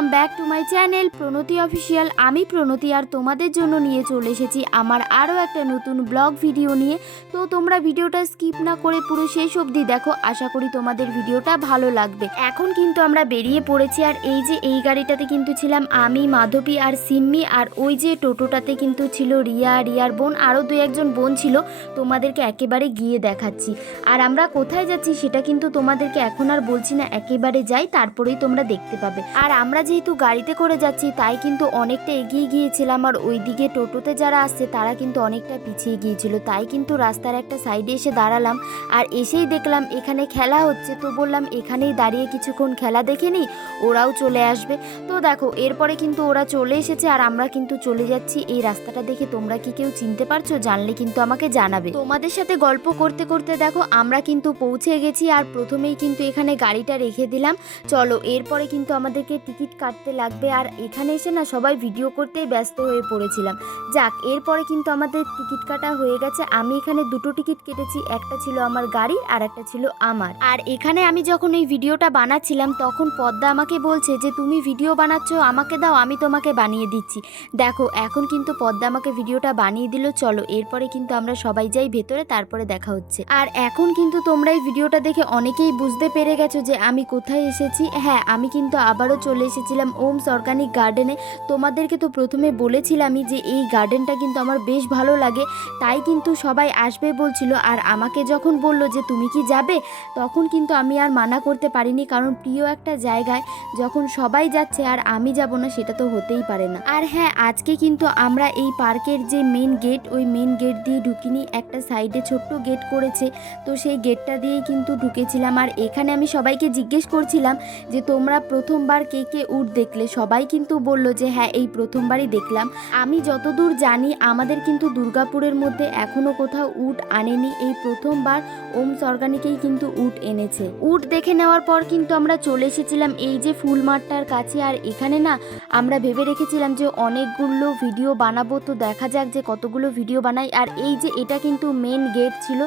Welcome back to my channel Pranati official. আমি প্রণতি আর তোমাদের জন্য নিয়ে চলে এসেছি আমার আরও একটা নতুন ব্লগ ভিডিও নিয়ে। তো তোমরা ভিডিওটা স্কিপ না করে পুরো শেষ অবধি দেখো, আশা করি তোমাদের ভিডিওটা ভালো লাগবে। এখন কিন্তু আমরা বেরিয়ে পড়েছি, আর এই যে এই গাড়িটাতে কিন্তু ছিলাম আমি, মাধবী আর সিম্মি, আর ওই যে টোটোটাতে কিন্তু ছিল রিয়া, রিয়ার বোন, আরও দু একজন বোন ছিল। তোমাদেরকে একেবারে গিয়ে দেখাচ্ছি। আর আমরা কোথায় যাচ্ছি সেটা কিন্তু তোমাদেরকে এখন আর বলছি না, একেবারে যাই তারপরেই তোমরা দেখতে পাবে। আর আমরা যেহেতু গাড়িতে করে যাচ্ছি তাই কিন্তু অনেকটা এগিয়ে গিয়েছিলাম, আর ওইদিকে টোটোতে যারা আসছে তারা কিন্তু অনেকটা পিছিয়ে গিয়েছিল। তাই কিন্তু রাস্তার একটা সাইডে এসে দাঁড়ালাম, আর এসেই দেখলাম এখানে খেলা হচ্ছে। তো বললাম এখানেই দাঁড়িয়ে কিছুক্ষণ খেলা দেখে নিই, ওরাও চলে আসবে। তো দেখো এরপরে কিন্তু ওরা চলে এসেছে, আর আমরা কিন্তু চলে যাচ্ছি। এই রাস্তাটা দেখে তোমরা কি কেউ চিনতে পারছো? জানলে কিন্তু আমাকে জানাবে। তোমাদের সাথে গল্প করতে করতে দেখো আমরা কিন্তু পৌঁছে গেছি, আর প্রথমেই কিন্তু এখানে গাড়িটা রেখে দিলাম। চলো এরপরে কিন্তু আমাদেরকে টিকিট কাটতে লাগবে, আর এখানে এসে না সবাই ভিডিও করতেই ব্যস্ত হয়ে পড়েছিলাম। যাক, এরপরে কিন্তু আমাদের টিকিট কাটা হয়ে গেছে। আমি এখানে দুটো টিকিট কেটেছি, একটা ছিল আমার গাড়ির আর একটা ছিল আমার। আর এখানে আমি যখন এই ভিডিওটা বানাচ্ছিলাম তখন পদ্মা আমাকে বলছে যে তুমি ভিডিও বানাচ্ছো, আমাকে দাও, আমি তোমাকে বানিয়ে দিচ্ছি। দেখো এখন কিন্তু পদ্মা আমাকে ভিডিওটা বানিয়ে দিল। চলো এরপরে কিন্তু আমরা সবাই যাই ভেতরে, তারপরে দেখা হচ্ছে। আর এখন কিন্তু তোমরা এই ভিডিওটা দেখে অনেকেই বুঝতে পেরে গেছো যে আমি কোথায় এসেছি। হ্যাঁ, আমি কিন্তু আবারও চলে এসেছিলাম ওমস অর্গানিক গার্ডেনে। তোমাদেরকে তো প্রথমে বলেছিলামই যে এই গার্ডেনটা কিন্তু আমার বেশ ভালো লাগে, তাই কিন্তু সবাই আসবে বলছিল। আর আমাকে যখন বলল যে তুমি কি যাবে, তখন কিন্তু আমি আর মানা করতে পারিনি, কারণ প্রিয় একটা জায়গায় যখন সবাই যাচ্ছে আর আমি যাব না সেটা তো হতেই পারে না। আর হ্যাঁ, আজকে কিন্তু আমরা এই পার্কের যে মেন গেট, ওই মেন গেট দিয়ে ঢুকিনি, একটা সাইডে ছোট্ট গেট করেছে, তো সেই গেটটা দিয়েই কিন্তু ঢুকেছিলাম। আর এখানে আমি সবাইকে জিজ্ঞেস করছিলাম যে তোমরা প্রথমবার কে কে উট দেখলে? সবাই কিন্তু বলল যে হ্যাঁ এই প্রথমবারই দেখলাম। আমি যতদূর জানি আমাদের কিন্তু দুর্গাপুরের মধ্যে এখনো কোথাও উট আনেনি, এই প্রথমবার ওমস অর্গানিকেই কিন্তু উট এনেছে। উট দেখে নেওয়ার পর কিন্তু আমরা চলে এসেছিলাম এই যে ফুল মাঠটার কাছে। আর এখানে না আমরা ভেবে রেখেছিলাম যে অনেকগুলো ভিডিও বানাবো, তো দেখা যাক যে কতগুলো ভিডিও বানাই। আর এই যে এটা কিন্তু মেন গেট ছিল,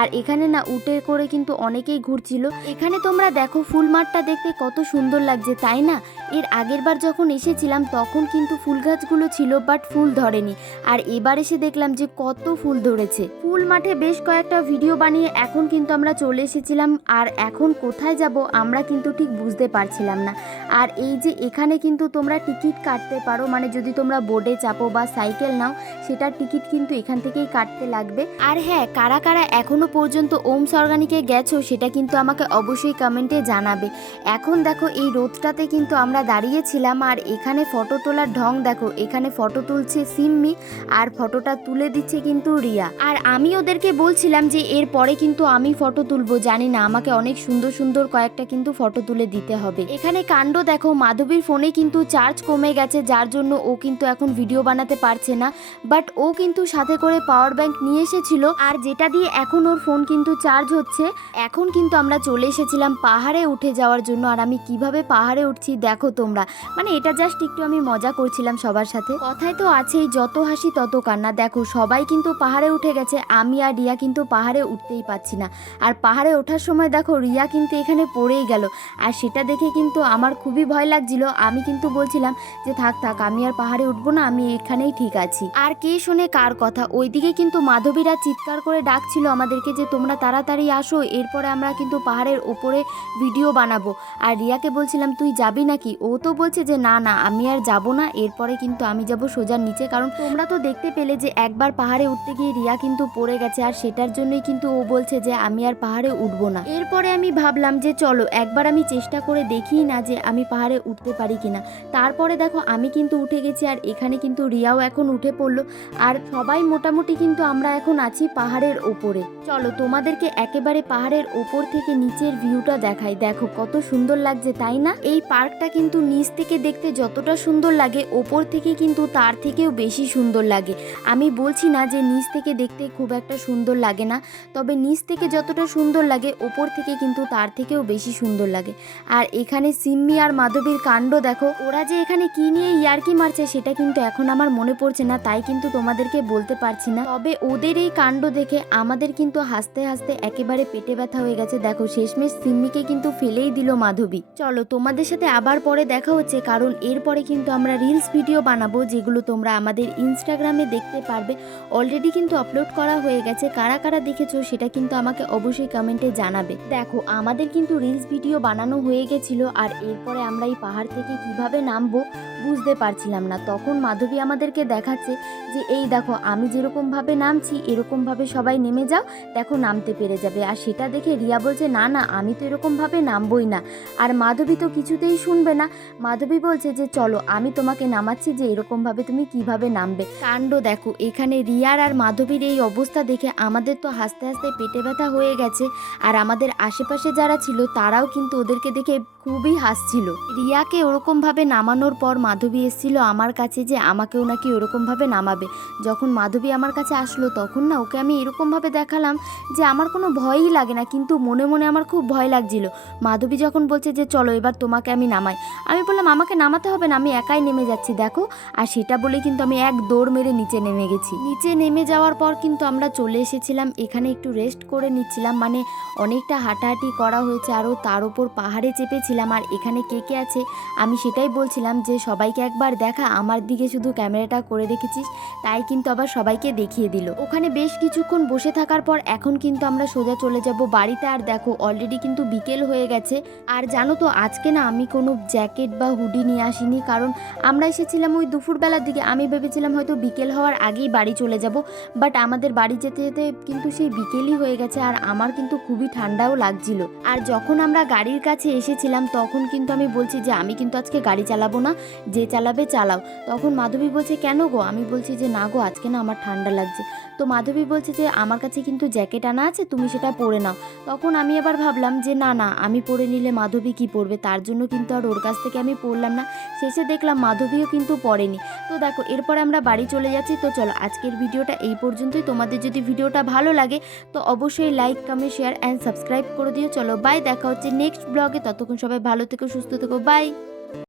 আর এখানে না উটে করে কিন্তু অনেকেই ঘুরছিল। এখানে তোমরা দেখো ফুল মাঠটা দেখতে কত সুন্দর লাগছে, তাই না? এর আগের বার যখন এসেছিলাম তখন কিন্তু ফুল গাছগুলো ছিল বাট ফুল ধরেনি, আর এবার এসে দেখলাম যে কত ফুল ধরেছে। ফুল মাঠে বেশ কয়েকটা ভিডিও বানিয়ে এখন কিন্তু আমরা চলে এসেছিলাম, আর এখন কোথায় যাব আমরা কিন্তু ঠিক বুঝতে পারছিলাম না। আর এই যে এখানে কিন্তু তোমরা টিকিট কাটতে পারো, মানে যদি তোমরা বোর্ডে চাপো বা সাইকেল নাও সেটার টিকিট কিন্তু এখান থেকেই কাটতে লাগবে। আর হ্যাঁ, কারা কারা এখনো পর্যন্ত ওমস অর্গানিকে গেছো সেটা কিন্তু আমাকে অবশ্যই কমেন্টে জানাবে। এখন দেখো এই রোদটাতে কিন্তু আমরা দাঁড়িয়েছিলাম, আর এখানে ফটো তোলার ঢং দেখো, এখানে ফটো তুলছে সিম্মি আর ফটোটা তুলে দিচ্ছে কিন্তু রিয়া। আর আমি ওদেরকে বলছিলাম যে এর পরে কিন্তু আমি ফটো তুলবো, জানি না আমাকে অনেক সুন্দর সুন্দর কয়েকটা কিন্তু ফটো তুলে দিতে হবে। এখানে কাণ্ড দেখো, মাধবীর ফোনে কিন্তু চার্জ কমে গেছে, যার জন্য ও কিন্তু এখন ভিডিও বানাতে পারছে না, বাট ও কিন্তু সাথে করে পাওয়ার ব্যাংক নিয়ে এসেছিল, আর যেটা দিয়ে এখন ওর ফোন কিন্তু চার্জ হচ্ছে। এখন কিন্তু আমরা চলে এসেছিলাম পাহাড়ে উঠে যাওয়ার জন্য। আর আমি কিভাবে পাহাড়ে উঠছি দেখো তোমরা, মানে এটা জাস্ট একটু আমি মজা করছিলাম সবার সাথে। কথায় তো আছেই যত হাসি তত কান্না। দেখো সবাই কিন্তু পাহাড়ে উঠে গেছে, আমি আর রিয়া কিন্তু পাহাড়ে উঠতেই পারছি না। আর পাহাড়ে ওঠার সময় দেখো রিয়া কিন্তু এখানে পড়েই গেল, আর সেটা দেখে কিন্তু আমার খুবই ভয় লাগছিল। আমি কিন্তু বলছিলাম যে থাক থাক, আমি আর পাহাড়ে উঠবো না, আমি এখানেই ঠিক আছি। আর কে শোনে কার কথা, ওইদিকে কিন্তু মাধবীরা চিৎকার করে ডাকছিল আমাদেরকে যে তোমরা তাড়াতাড়ি আসো, এরপরে আমরা কিন্তু পাহাড়ের ওপরে ভিডিও বানাবো। আর রিয়াকে বলছিলাম তুই যাবি নাকি? ও তো বলছে যে না না আমি আর যাব না, এরপরে কিন্তু আমি যাব সোজার নিচে, কারণ তোমরা তো দেখতে পেলে যে একবার পাহাড়ে উঠতে গিয়ে রিয়া কিন্তু পড়ে গেছে, আর সেটার জন্যই কিন্তু ও বলছে যে আমি আর পাহাড়ে উঠবো না। এরপরে আমি ভাবলাম যে চলো একবার আমি চেষ্টা করে দেখি না যে আমি পাহাড়ে উঠতে পারি কিনা। তারপরে দেখো আমি কিন্তু উঠে গেছি, আর এখানে কিন্তু রিয়াও এখন উঠে পড়লো, আর সবাই মোটামুটি কিন্তু আমরা এখন আছি পাহাড়ের ওপরে। চলো তোমাদেরকে একেবারে পাহাড়ের ওপর থেকে নিচের ভিউটা দেখাই। দেখো কত সুন্দর লাগছে, তাই না? এই পার্কটা কিন্তু নিচ থেকে দেখতে যতটা সুন্দর লাগে ওপর থেকে কিন্তু তার থেকেও বেশি সুন্দর লাগে। আমি বলছি না যে নিচ থেকে দেখতে খুব একটা সুন্দর লাগে না, তবে নিচ থেকে যতটা সুন্দর লাগে ওপর থেকে কিন্তু তার থেকেও বেশি সুন্দর লাগে। আর এখানে সিম্মি আর মাধবীর কাণ্ড দেখো, ওরা যে এখানে কি নিয়ে ইয়ার্কি মারছে সেটা কিন্তু এখন আমার মনে পড়ছে না, তাই কিন্তু তোমাদেরকে বলতে পারছি না। তবে ওদের এই কাণ্ড দেখে আমাদের কিন্তু হাসতে হাসতে একেবারে পেটে ব্যথা হয়ে গেছে। দেখো শেষমেশ সিম্মিকে কিন্তু ফেলেই দিল মাধবী। চলো তোমাদের সাথে আবার পরে পরে দেখা হচ্ছে, কারণ এরপরে কিন্তু আমরা রিলস ভিডিও বানাবো যেগুলো তোমরা আমাদের ইনস্টাগ্রামে দেখতে পারবে। অলরেডি কিন্তু আপলোড করা হয়ে গেছে, কারা কারা দেখেছো সেটা কিন্তু আমাকে অবশ্যই কমেন্টে জানাবে। দেখো আমাদের কিন্তু রিলস ভিডিও বানানো হয়ে গেছিলো, আর এরপরে আমরা এই পাহাড় থেকে কিভাবে নামবো বুঝতে পারছিলাম না। তখন মাধবী আমাদেরকে দেখাচ্ছে যে এই দেখো আমি যেরকমভাবে নামছি এরকমভাবে সবাই নেমে যাও, দেখো নামতে পেরে যাবে। আর সেটা দেখে রিয়া বলছে না না আমি তো এরকমভাবে নামবই না। আর মাধবী তো কিছুতেই শুনবে না। মাধবী বলছে যে চলো আমি তোমাকে নামাচ্ছি, যে এরকমভাবে তুমি কিভাবে নামবে। কাণ্ড দেখো, এখানে রিয়ার আর মাধবীর এই অবস্থা দেখে আমাদের তো হাসতে হাসতে পেটে ব্যথা হয়ে গেছে, আর আমাদের আশেপাশে যারা ছিল তারাও কিন্তু ওদেরকে দেখে খুবই হাসছিল। রিয়াকে ওরকমভাবে নামানোর পর মাধবী এসেছিল আমার কাছে যে আমাকেও নাকি ওরকমভাবে নামাবে। যখন মাধবী আমার কাছে আসলো তখন না ওকে আমি এরকমভাবে দেখালাম যে আমার কোনো ভয়ই লাগে না, কিন্তু মনে মনে আমার খুব ভয় লাগছিল। মাধবী যখন বলছে যে চলো এবার তোমাকে আমি নামাই, আমি বললাম আমাকে নামাতে হবে না, আমি একাই নেমে যাচ্ছি দেখো। আর সেটা বলে কিন্তু আমি এক দৌড় মেরে নিচে নেমে গেছি। নিচে নেমে যাওয়ার পর কিন্তু আমরা চলে এসেছিলাম এখানে, একটু রেস্ট করে নিচ্ছিলাম, মানে অনেকটা হাঁটাহাঁটি করা হয়েছে, আরও তার উপর পাহাড়ে চেপেছিলাম। আর এখানে কে কে আছে আমি সেটাই বলছিলাম যে সবাইকে একবার দেখা, আমার দিকে শুধু ক্যামেরাটা করে রেখেছিস, তাই কিন্তু আবার সবাইকে দেখিয়ে দিল। ওখানে বেশ কিছুক্ষণ বসে থাকার পর এখন কিন্তু আমরা সোজা চলে যাব বাড়িতে। আর দেখো অলরেডি কিন্তু বিকেল হয়ে গেছে। আর জানো তো আজকে না আমি কোনো জ্যাকেট বা হুডি নিয়ে আসিনি, কারণ আমরা এসেছিলাম ওই দুপুরবেলার দিকে। আমি ভেবেছিলাম হয়তো বিকেল হওয়ার আগেই বাড়ি চলে যাব, বাট আমাদের বাড়ি যেতে যেতে কিন্তু সেই বিকেলই হয়ে গেছে। আর আমার কিন্তু খুবই ঠান্ডাও লাগছিল। আর যখন আমরা গাড়ির কাছে এসেছিলাম তখন কিন্তু আমি বলছি যে আমি কিন্তু আজকে গাড়ি চালাবো না, যে চালাবে চালাও। তখন মাধবী বলছে কেন গো? আমি বলছি যে না গো আজকে না আমার ঠান্ডা লাগছে। তো মাধবী বলছে যে আমার কাছে কিন্তু জ্যাকেট আনা আছে, তুমি সেটা পরে নাও। তখন আমি আবার ভাবলাম যে না না আমি পরে নিলে মাধবী কি পরবে, তার জন্য কিন্তু আর ওর কাছ থেকে আমি পরলাম না। শেষে দেখলাম মাধবীও কিন্তু পরেনি। তো দেখো এরপরে আমরা বাড়ি চলে যাচ্ছি। তো চলো আজকের ভিডিওটা এই পর্যন্তই। তোমাদের যদি ভিডিওটা ভালো লাগে তো অবশ্যই like comment share and subscribe করে দিও। চলো বাই, দেখা হচ্ছে নেক্সট ব্লগে। ততক্ষণ সবাই ভালো থেকো, সুস্থ থেকো, বাই।